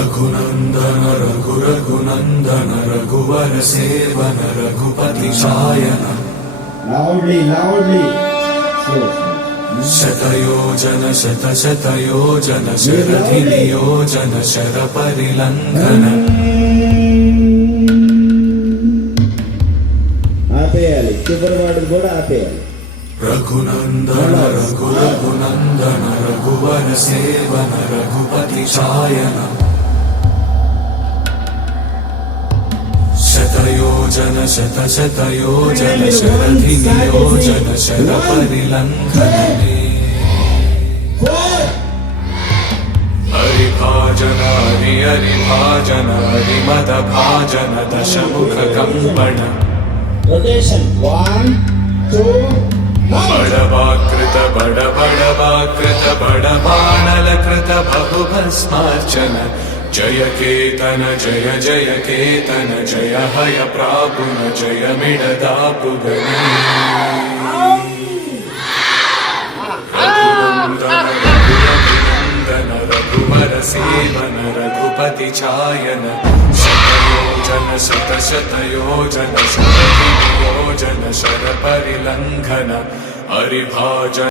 रघुनंदन रघुनंदन रघुवर seven Raghupati Shayan loudly शतयोजन शतयोजन शरधिनियोजन शरपरिलंघन ఆపేయాలి చివరి వాడు కూడా ఆపేయాలి रघुनंदन रघुनंदन रघुवर सेवन रघुपति शायन शतयोजन शतयोजन शरधिनियोजन शरपरिलंघन हरिभाजन हरिभाजन हरिमदभाजन दशमुख कंपन rotation 1 2 बड़वाकृत बड़वाकृत बड़बाणलकृत बहुभस्मार्चन जय केतन जय केतन जय हय प्रापुन जय मिडदापुगने रघुनंदन रघुवर सेवन रघुपति चायन शतयोजन शतयोजन शरपरिलंघन हरिभाजन